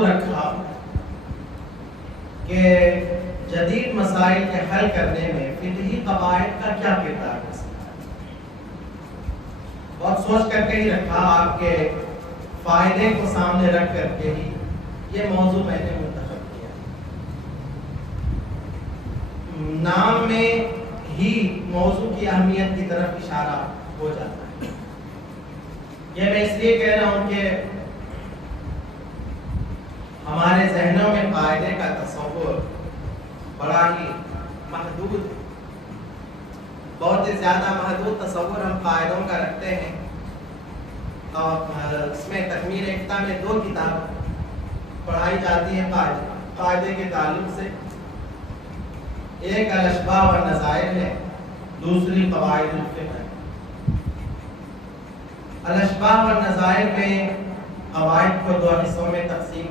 رکھا کہ جدید مسائل کے حل کرنے میں فقہی قواعد کا کیا کردار ہے. بہت سوچ کر کے ہی رکھا، آپ کے فائدے کو سامنے رکھ کر کے ہی یہ موضوع میں نے منتخب کیا. نام میں ہی موضوع کی اہمیت کی طرف اشارہ ہو جاتا ہے. یہ میں اس لیے کہہ رہا ہوں کہ ہمارے ذہنوں میں قاعدے کا تصور بڑا ہی محدود ہے. بہت ہی زیادہ محدود تصور ہم قاعدوں کا رکھتے ہیں. اور اس میں تکمیل یافتہ میں 2 کتاب پڑھائی جاتی ہیں قاعدے کے تعلق سے. ایک الاشباہ والنظائر ہے، دوسری قواعد الفقہ ہے. الاشباہ والنظائر میں قواعد کو 2 حصوں میں تقسیم